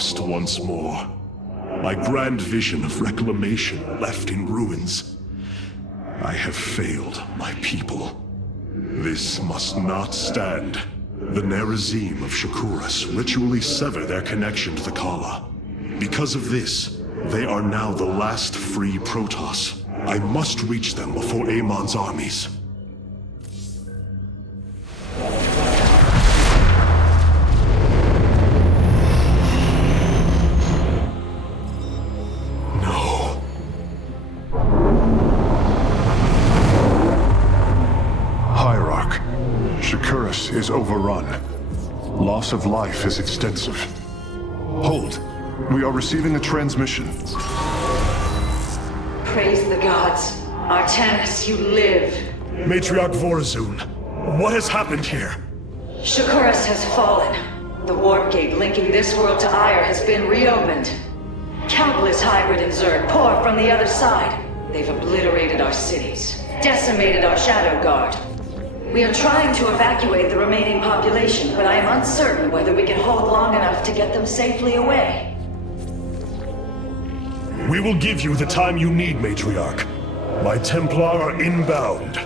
lost once more. My grand vision of reclamation left in ruins. I have failed my people. This must not stand. The Nerazim of Shakuras ritually sever their connection to the Kala. Because of this, they are now the last free Protoss. I must reach them before Amon's armies. No. Hierarch, Shakuras is overrun. Loss of life is extensive. Hold. We are receiving a transmission. Praise the gods. Artanis, you live. Matriarch Vorazun, what has happened here? Shakuras has fallen. The warp gate linking this world to Ire has been reopened. Countless hybrid and Zerg pour from the other side. They've obliterated our cities, decimated our Shadow Guard. We are trying to evacuate the remaining population, but I am uncertain whether we can hold long enough to get them safely away. We will give you the time you need, Matriarch. My Templar are inbound.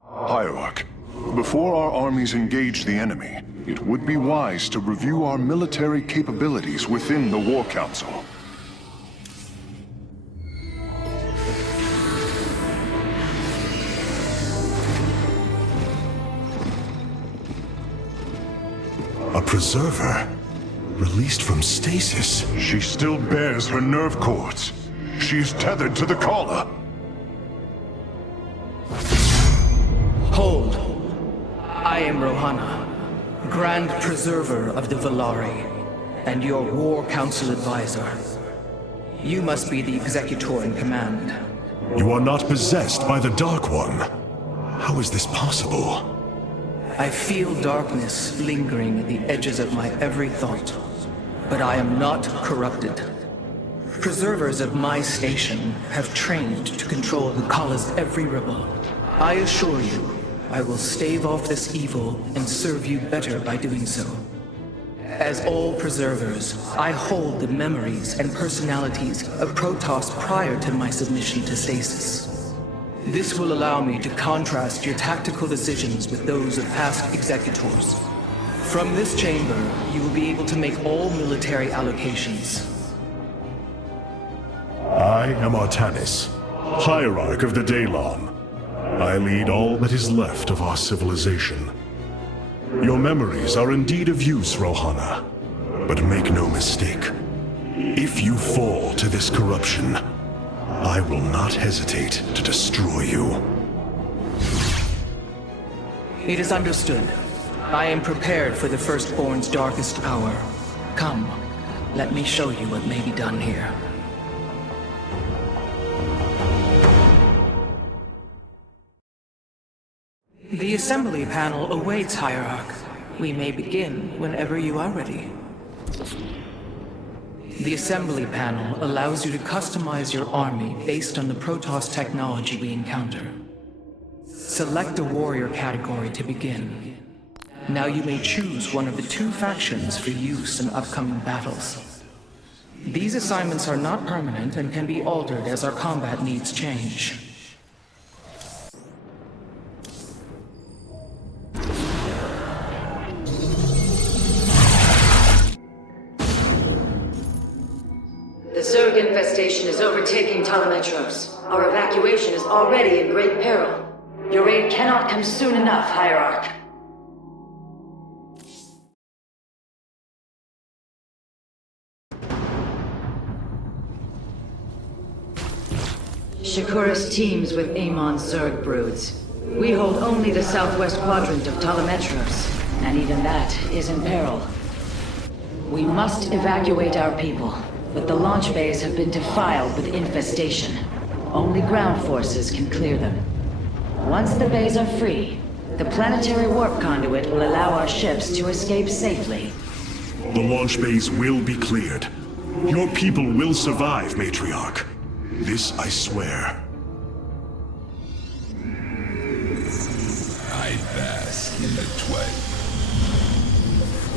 Hierarch, before our armies engage the enemy, it would be wise to review our military capabilities within the War Council. A preserver? Released from stasis? She still bears her nerve cords. She is tethered to the Kala. Hold. I am Rohana, Grand Preserver of the Valari, and your War Council advisor. You must be the Executor in command. You are not possessed by the Dark One. How is this possible? I feel darkness lingering at the edges of my every thought, but I am not corrupted. Preservers of my station have trained to control the Kala's every rebel. I assure you, I will stave off this evil and serve you better by doing so. As all preservers, I hold the memories and personalities of Protoss prior to my submission to stasis. This will allow me to contrast your tactical decisions with those of past executors. From this chamber, you will be able to make all military allocations. I am Artanis, Hierarch of the Daylon. I lead all that is left of our civilization. Your memories are indeed of use, Rohana. But make no mistake. If you fall to this corruption, I will not hesitate to destroy you. It is understood. I am prepared for the Firstborn's darkest hour. Come, let me show you what may be done here. The assembly panel awaits, Hierarch. We may begin whenever you are ready. The assembly panel allows you to customize your army based on the Protoss technology we encounter. Select a warrior category to begin. Now you may choose one of the two factions for use in upcoming battles. These assignments are not permanent and can be altered as our combat needs change. The Zerg infestation is overtaking Talametros. Our evacuation is already in great peril. Your aid cannot come soon enough, Hierarch. Shakuras teams with Amon's Zerg broods. We hold only the southwest quadrant of Talametros, and even that is in peril. We must evacuate our people. But the launch bays have been defiled with infestation. Only ground forces can clear them. Once the bays are free, the planetary warp conduit will allow our ships to escape safely. The launch bays will be cleared. Your people will survive, Matriarch. This I swear. I bask in the twilight.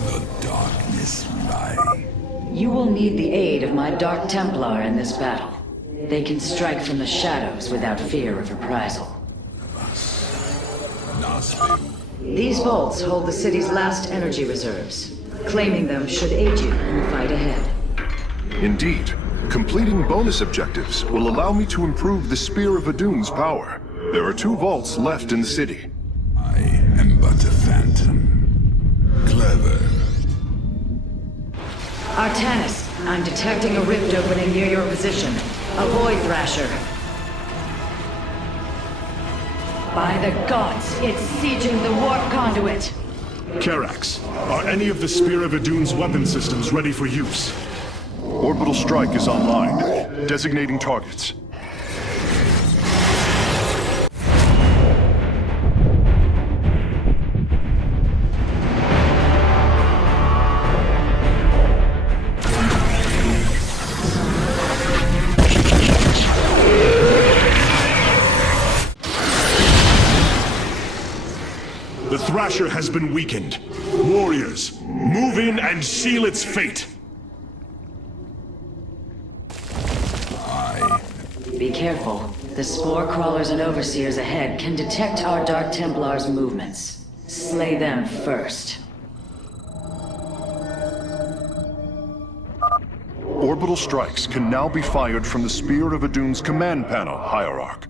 The darkness lie. You will need the aid of my Dark Templar in this battle. They can strike from the shadows without fear of reprisal. These vaults hold the city's last energy reserves. Claiming them should aid you in the fight ahead. Indeed. Completing bonus objectives will allow me to improve the Spear of Adun's power. There are 2 vaults left in the city. I am but a phantom. Clever. Artanis, I'm detecting a rift opening near your position. A Void Thrasher. By the gods, it's sieging the Warp Conduit! Karax, are any of the Spear of Adun's weapon systems ready for use? Orbital strike is online. Designating targets. The Thrasher has been weakened. Warriors, move in and seal its fate! Be careful. The spore crawlers and overseers ahead can detect our Dark Templars' movements. Slay them first. Orbital strikes can now be fired from the Spear of Adun's command panel, Hierarch.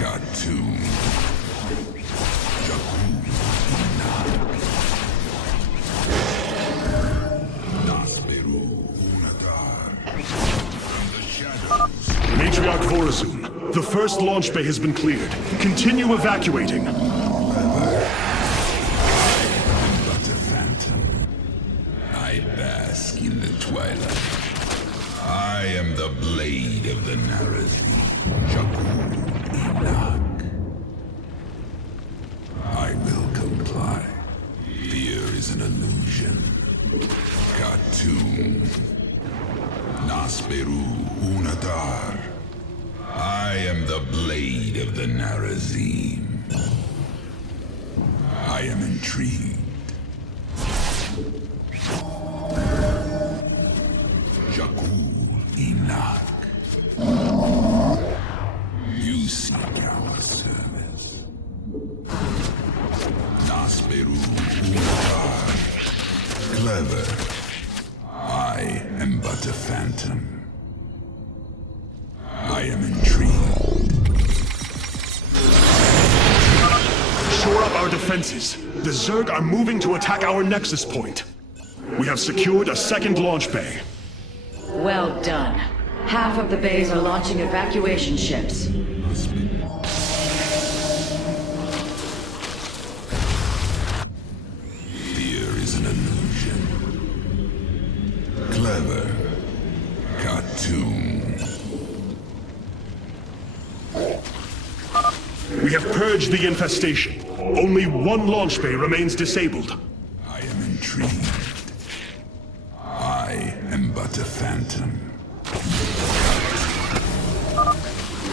Got 2. Matriarch Vorazun, the first launch bay has been cleared. Continue evacuating. But a phantom. I bask in the twilight. I am the blade of the Narazi. I will comply. Fear is an illusion. Khatum. Nasperu Unadar. I am the blade of the Narazim. I am intrigued. Jakul Inak. You seek our service. Nasperu Unadar. Clever. I am but a phantom. I am intrigued. Shore up our defenses. The Zerg are moving to attack our nexus point. We have secured a second launch bay. Well done. Half of the bays are launching evacuation ships. Fear is an illusion. Clever. Khatum. We have purged the infestation. Only 1 launch bay remains disabled. I am intrigued. I am but a phantom.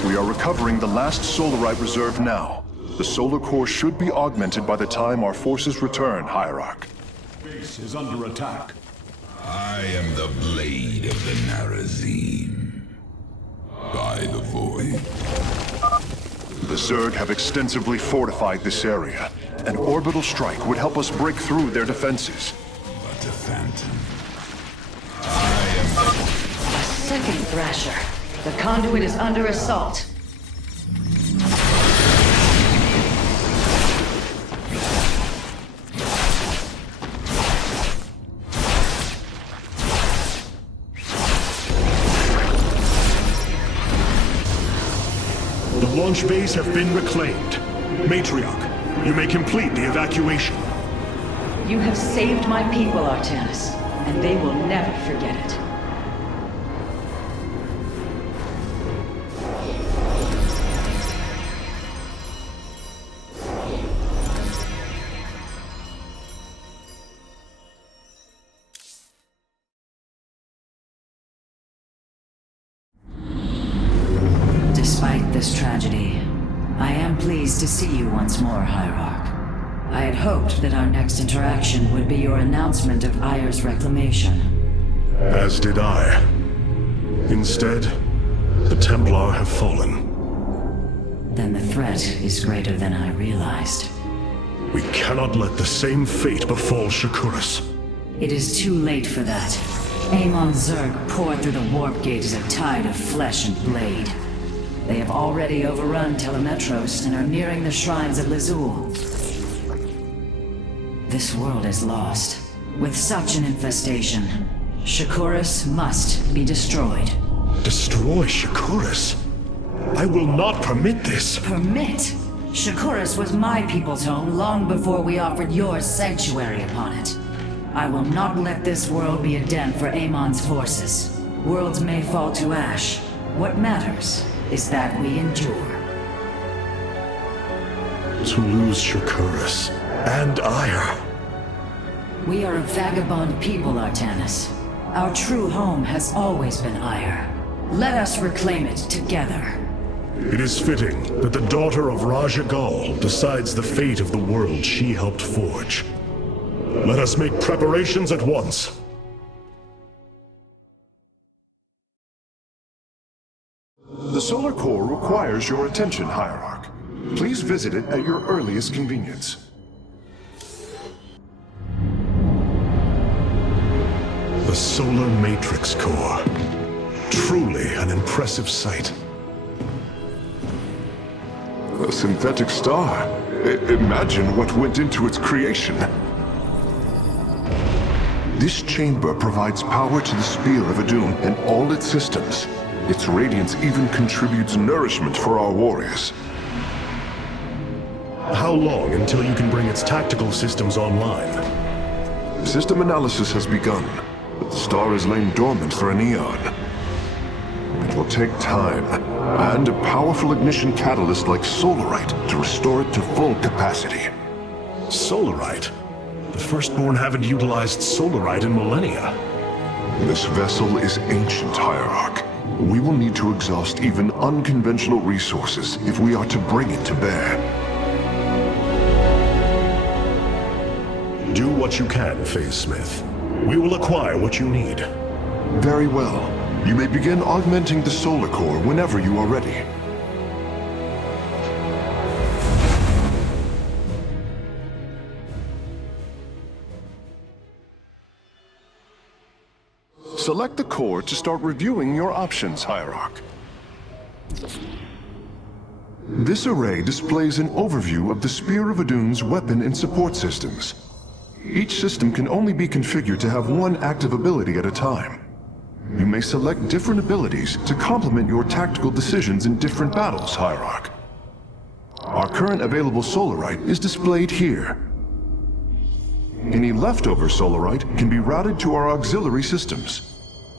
We are recovering the last Solarite reserve now. The solar core should be augmented by the time our forces return, Hierarch. Base is under attack. I am the blade of the Narazim. By the Void. The Zerg have extensively fortified this area. An orbital strike would help us break through their defenses. But a phantom. A second Thrasher. The conduit is under assault. The launch bays have been reclaimed. Matriarch, you may complete the evacuation. You have saved my people, Artanis, and they will never forget it. Despite this tragedy, I am pleased to see you once more, Hierarch. I had hoped that our next interaction would be your announcement of Ayer's reclamation. As did I. Instead, the Templar have fallen. Then the threat is greater than I realized. We cannot let the same fate befall Shakuras. It is too late for that. Amon Zerg poured through the warp gate as a tide of flesh and blade. They have already overrun Telemetros and are nearing the shrines of Lizul. This world is lost. With such an infestation, Shakuras must be destroyed. Destroy Shakuras? I will not permit this. Permit? Shakuras was my people's home long before we offered yours sanctuary upon it. I will not let this world be a den for Amon's forces. Worlds may fall to ash. What matters is that we endure. To lose Shakuras and Ayer. We are a vagabond people, Artanis. Our true home has always been Ayer. Let us reclaim it together. It is fitting that the daughter of Raja Gal decides the fate of the world she helped forge. Let us make preparations at once. The solar core requires your attention, Hierarch. Please visit it at your earliest convenience. The Solar Matrix Core. Truly an impressive sight. A synthetic star. Imagine what went into its creation. This chamber provides power to the Spear of Adun and all its systems. Its radiance even contributes nourishment for our warriors. How long until you can bring its tactical systems online? System analysis has begun, but the star has lain dormant for an eon. It will take time, and a powerful ignition catalyst like Solarite to restore it to full capacity. Solarite? The Firstborn haven't utilized Solarite in millennia. This vessel is ancient, Hierarch. We will need to exhaust even unconventional resources if we are to bring it to bear. Do what you can, Phase Smith. We will acquire what you need. Very well. You may begin augmenting the solar core whenever you are ready. Select the core to start reviewing your options, Hierarch. This array displays an overview of the Spear of Adun's weapon and support systems. Each system can only be configured to have one active ability at a time. You may select different abilities to complement your tactical decisions in different battles, Hierarch. Our current available Solarite is displayed here. Any leftover Solarite can be routed to our auxiliary systems.